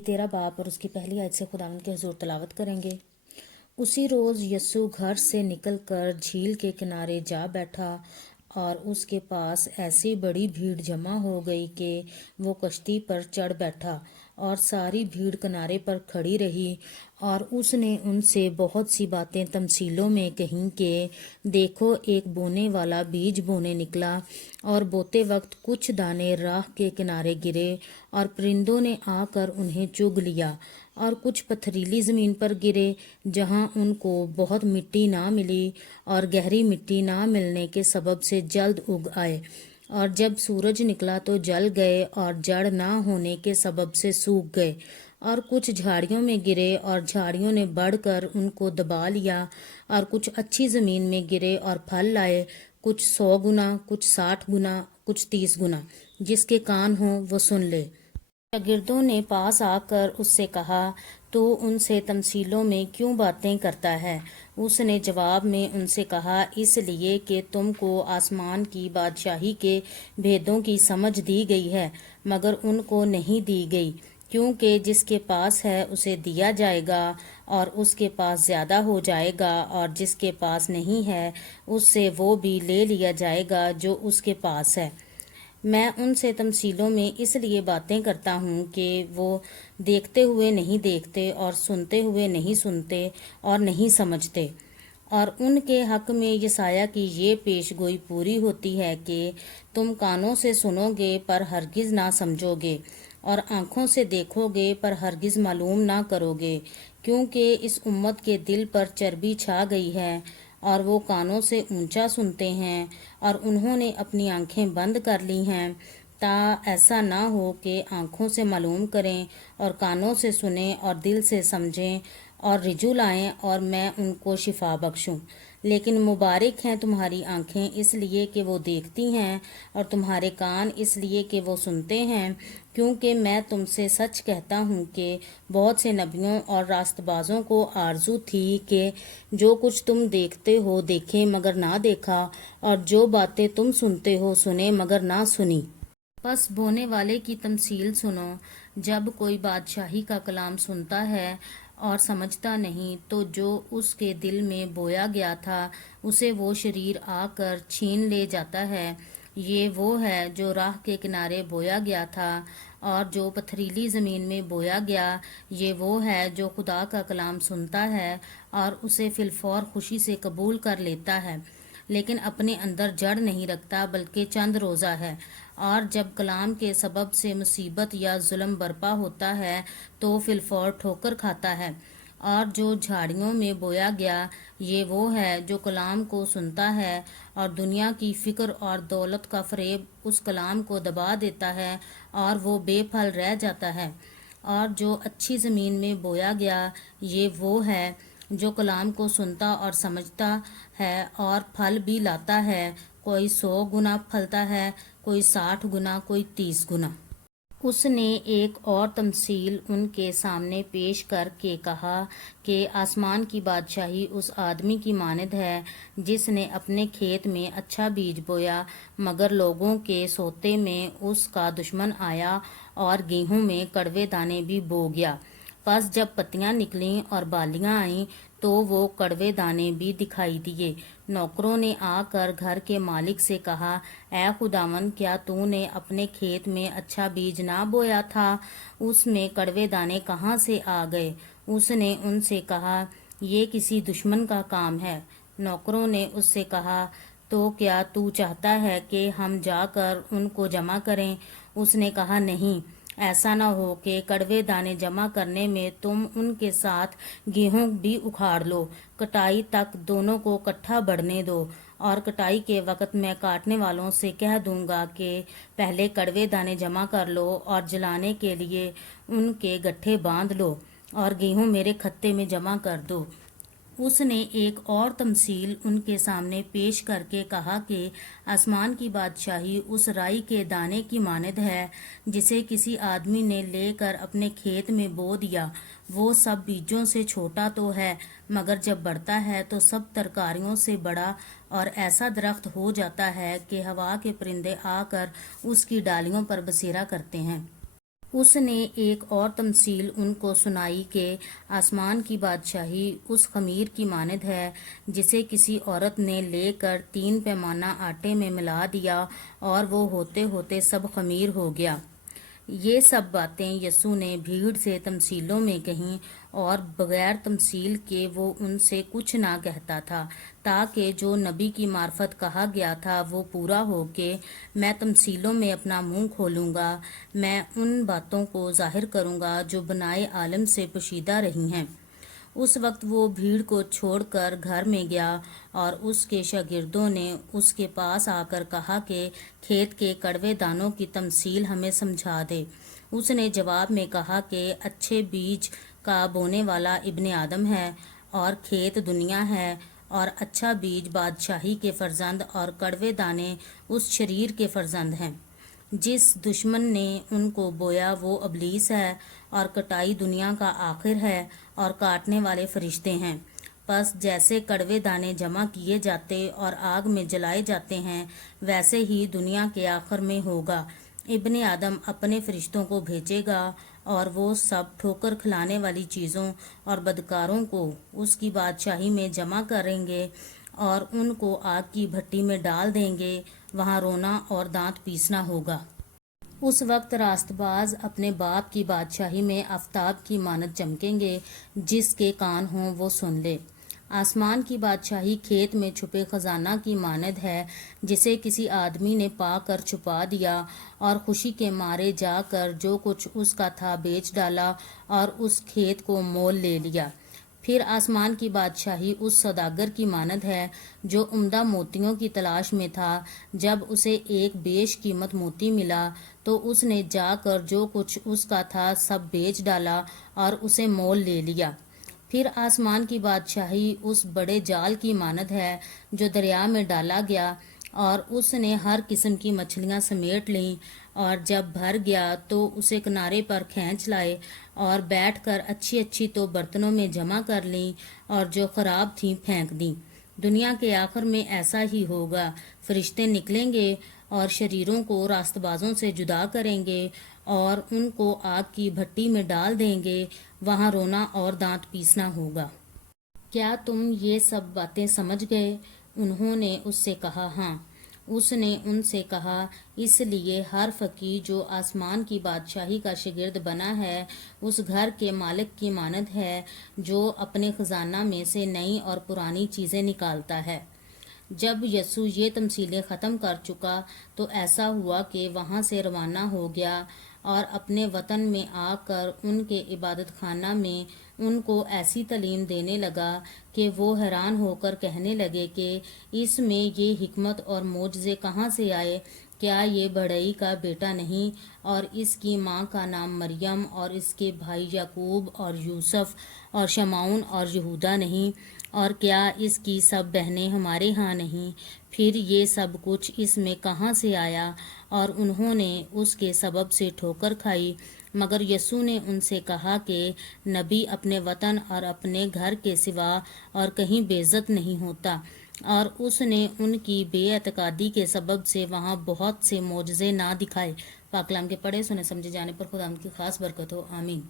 तेरा बाप और उसकी पहली आयत से खुदावंद के हुजूर तलावत करेंगे। उसी रोज़ यस्सु घर से निकलकर झील के किनारे जा बैठा और उसके पास ऐसी बड़ी भीड़ जमा हो गई कि वो कश्ती पर चढ़ बैठा और सारी भीड़ किनारे पर खड़ी रही। और उसने उनसे बहुत सी बातें तमसीलों में कहीं कि देखो, एक बोने वाला बीज बोने निकला और बोते वक्त कुछ दाने राह के किनारे गिरे और परिंदों ने आकर उन्हें चुग लिया, और कुछ पथरीली ज़मीन पर गिरे जहां उनको बहुत मिट्टी ना मिली और गहरी मिट्टी ना मिलने के सबब से जल्द उग आए। और जब सूरज निकला तो जल गए और जड़ ना होने के सबब से सूख गए। और कुछ झाड़ियों में गिरे और झाड़ियों ने बढ़कर उनको दबा लिया। और कुछ अच्छी ज़मीन में गिरे और फल लाए, कुछ 100 गुना, कुछ 60 गुना, कुछ 30 गुना। जिसके कान हो वो सुन ले। शागिर्दों ने पास आकर उससे कहा, तो उनसे तमसीलों में क्यों बातें करता है? उसने जवाब में उनसे कहा, इसलिए कि तुमको आसमान की बादशाही के भेदों की समझ दी गई है, मगर उनको नहीं दी गई। क्योंकि जिसके पास है उसे दिया जाएगा और उसके पास ज़्यादा हो जाएगा, और जिसके पास नहीं है उससे वो भी ले लिया जाएगा जो उसके पास है। मैं उनसे तमसीलों में इसलिए बातें करता हूँ कि वो देखते हुए नहीं देखते और सुनते हुए नहीं सुनते और नहीं समझते। और उनके हक में यसाया की ये पेशगोई पूरी होती है कि तुम कानों से सुनोगे पर हरगिज़ ना समझोगे, और आँखों से देखोगे पर हरगिज़ मालूम ना करोगे। क्योंकि इस उम्मत के दिल पर चर्बी छा गई है और वो कानों से ऊंचा सुनते हैं और उन्होंने अपनी आंखें बंद कर ली हैं, ता ऐसा ना हो कि आंखों से मालूम करें और कानों से सुनें और दिल से समझें और रिजू लाएं और मैं उनको शिफा बख्शूं। लेकिन मुबारक हैं तुम्हारी आंखें इसलिए कि वो देखती हैं और तुम्हारे कान इसलिए कि वो सुनते हैं। क्योंकि मैं तुमसे सच कहता हूँ कि बहुत से नबियों और रास्तबाजों को आरजू थी कि जो कुछ तुम देखते हो देखें मगर ना देखा, और जो बातें तुम सुनते हो सुने मगर ना सुनी। बस बोने वाले की तमसील सुनो। जब कोई बादशाही का कलाम सुनता है और समझता नहीं, तो जो उसके दिल में बोया गया था उसे वो शरीर आकर छीन ले जाता है। ये वो है जो राह के किनारे बोया गया था। और जो पथरीली ज़मीन में बोया गया, ये वो है जो खुदा का कलाम सुनता है और उसे फिलफौर खुशी से कबूल कर लेता है, लेकिन अपने अंदर जड़ नहीं रखता बल्कि चंद रोज़ा है। और जब कलाम के सबब से मुसीबत या जुल्म बरपा होता है तो फिलफौर ठोकर खाता है। और जो झाड़ियों में बोया गया, ये वो है जो कलाम को सुनता है और दुनिया की फ़िक्र और दौलत का फ़रेब उस कलाम को दबा देता है और वो बेफल रह जाता है। और जो अच्छी ज़मीन में बोया गया, ये वो है जो कलाम को सुनता और समझता है और फल भी लाता है। कोई 100 गुना फलता है, कोई 60 गुना, कोई 30 गुना। उसने एक और तमसील उनके सामने पेश करके कहा कि आसमान की बादशाही उस आदमी की मानद है जिसने अपने खेत में अच्छा बीज बोया, मगर लोगों के सोते में उसका दुश्मन आया और गेहूं में कड़वे दाने भी बो गया। बस जब पत्तियां निकलीं और बालियां आईं तो वो कड़वे दाने भी दिखाई दिए। नौकरों ने आकर घर के मालिक से कहा, ऐ खुदावंद, क्या तूने अपने खेत में अच्छा बीज ना बोया था? उसमें कड़वे दाने कहाँ से आ गए? उसने उनसे कहा, ये किसी दुश्मन का काम है। नौकरों ने उससे कहा, तो क्या तू चाहता है कि हम जाकर उनको जमा करें? उसने कहा, नहीं, ऐसा न हो कि कड़वे दाने जमा करने में तुम उनके साथ गेहूं भी उखाड़ लो। कटाई तक दोनों को इकट्ठा बढ़ने दो, और कटाई के वक्त मैं काटने वालों से कह दूंगा कि पहले कड़वे दाने जमा कर लो और जलाने के लिए उनके गट्ठे बांध लो, और गेहूं मेरे खत्ते में जमा कर दो। उसने एक और तमसील उनके सामने पेश करके कहा कि आसमान की बादशाही उस राई के दाने की मानद है जिसे किसी आदमी ने लेकर अपने खेत में बो दिया। वो सब बीजों से छोटा तो है, मगर जब बढ़ता है तो सब तरकारियों से बड़ा और ऐसा दरख्त हो जाता है कि हवा के परिंदे आकर उसकी डालियों पर बसेरा करते हैं। اس نے ایک اور تمثیل ان کو سنائی کہ آسمان کی بادشاہی اس خمیر کی مانند ہے جسے کسی عورت نے لے کر 3 پیمانہ آٹے میں ملا دیا اور وہ ہوتے ہوتے سب خمیر ہو گیا۔ یہ سب باتیں یسوع نے بھیڑ سے تمثیلوں میں کہیں اور بغیر تمثیل کے وہ ان سے کچھ نہ کہتا تھا، تاکہ جو نبی کی معرفت کہا گیا تھا وہ پورا ہو کہ میں تمثیلوں میں اپنا منہ کھولوں گا، میں ان باتوں کو ظاہر کروں گا جو بنائے عالم سے پوشیدہ رہی ہیں۔ اس وقت وہ بھیڑ کو چھوڑ کر گھر میں گیا اور اس کے شاگردوں نے اس کے پاس آ کر کہا کہ کھیت کے کڑوے دانوں کی تمثیل ہمیں سمجھا دے۔ اس نے جواب میں کہا کہ اچھے بیج کا بونے والا ابن آدم ہے اور کھیت دنیا ہے، اور اچھا بیج بادشاہی کے فرزند اور کڑوے دانے اس شریر کے فرزند ہیں۔ جس دشمن نے ان کو بویا وہ ابلیس ہے، اور کٹائی دنیا کا آخر ہے اور کاٹنے والے فرشتے ہیں۔ پس جیسے کڑوے دانے جمع کیے جاتے اور آگ میں جلائے جاتے ہیں، ویسے ہی دنیا کے آخر میں ہوگا۔ ابن آدم اپنے فرشتوں کو بھیجے گا اور وہ سب ٹھوکر کھلانے والی چیزوں اور بدکاروں کو اس کی بادشاہی میں جمع کریں گے اور ان کو آگ کی بھٹی میں ڈال دیں گے، وہاں رونا اور دانت پیسنا ہوگا۔ اس وقت راست باز اپنے باپ کی بادشاہی میں آفتاب کی مانند چمکیں گے۔ جس کے کان ہوں وہ سن لے۔ آسمان کی بادشاہی کھیت میں چھپے خزانہ کی مانند ہے جسے کسی آدمی نے پا کر چھپا دیا اور خوشی کے مارے جا کر جو کچھ اس کا تھا بیچ ڈالا اور اس کھیت کو مول لے لیا۔ پھر آسمان کی بادشاہی اس سوداگر کی مانند ہے جو عمدہ موتیوں کی تلاش میں تھا۔ جب اسے ایک بیش قیمت موتی ملا تو اس نے جا کر جو کچھ اس کا تھا سب بیچ ڈالا اور اسے مول لے لیا۔ پھر آسمان کی بادشاہی اس بڑے جال کی مانند ہے جو دریا میں ڈالا گیا، اور اس نے ہر قسم کی مچھلیاں سمیٹ لیں، اور جب بھر گیا تو اسے کنارے پر کھینچ لائے اور بیٹھ کر اچھی اچھی تو برتنوں میں جمع کر لیں اور جو خراب تھیں پھینک دیں۔ دنیا کے آخر میں ایسا ہی ہوگا، فرشتے نکلیں گے اور شریروں کو راست بازوں سے جدا کریں گے اور ان کو آگ کی بھٹی میں ڈال دیں گے، وہاں رونا اور دانت پیسنا ہوگا۔ کیا تم یہ سب باتیں سمجھ گئے؟ انہوں نے اس سے کہا ہاں۔ اس نے ان سے کہا اس لیے ہر فقیر جو آسمان کی بادشاہی کا شاگرد بنا ہے اس گھر کے مالک کی مانند ہے جو اپنے خزانہ میں سے نئی اور پرانی چیزیں نکالتا ہے۔ جب یسوع یہ تمثیلیں ختم کر چکا تو ایسا ہوا کہ وہاں سے روانہ ہو گیا اور اپنے وطن میں آ کر ان کے عبادت خانہ میں ان کو ایسی تعلیم دینے لگا کہ وہ حیران ہو کر کہنے لگے کہ اس میں یہ حکمت اور معجزے کہاں سے آئے؟ کیا یہ بڑھئی کا بیٹا نہیں، اور اس کی ماں کا نام مریم اور اس کے بھائی یعقوب اور یوسف اور شمعون اور یہودا نہیں، اور کیا اس کی سب بہنیں ہمارے ہاں نہیں؟ پھر یہ سب کچھ اس میں کہاں سے آیا؟ اور انہوں نے اس کے سبب سے ٹھوکر کھائی۔ مگر یسوع نے ان سے کہا کہ نبی اپنے وطن اور اپنے گھر کے سوا اور کہیں بے عزت نہیں ہوتا، اور اس نے ان کی بے اعتقادی کے سبب سے وہاں بہت سے معجزے نہ دکھائے۔ پاک کلام کے پڑھے سنے سمجھے جانے پر خدا ان کی خاص برکت ہو، آمین۔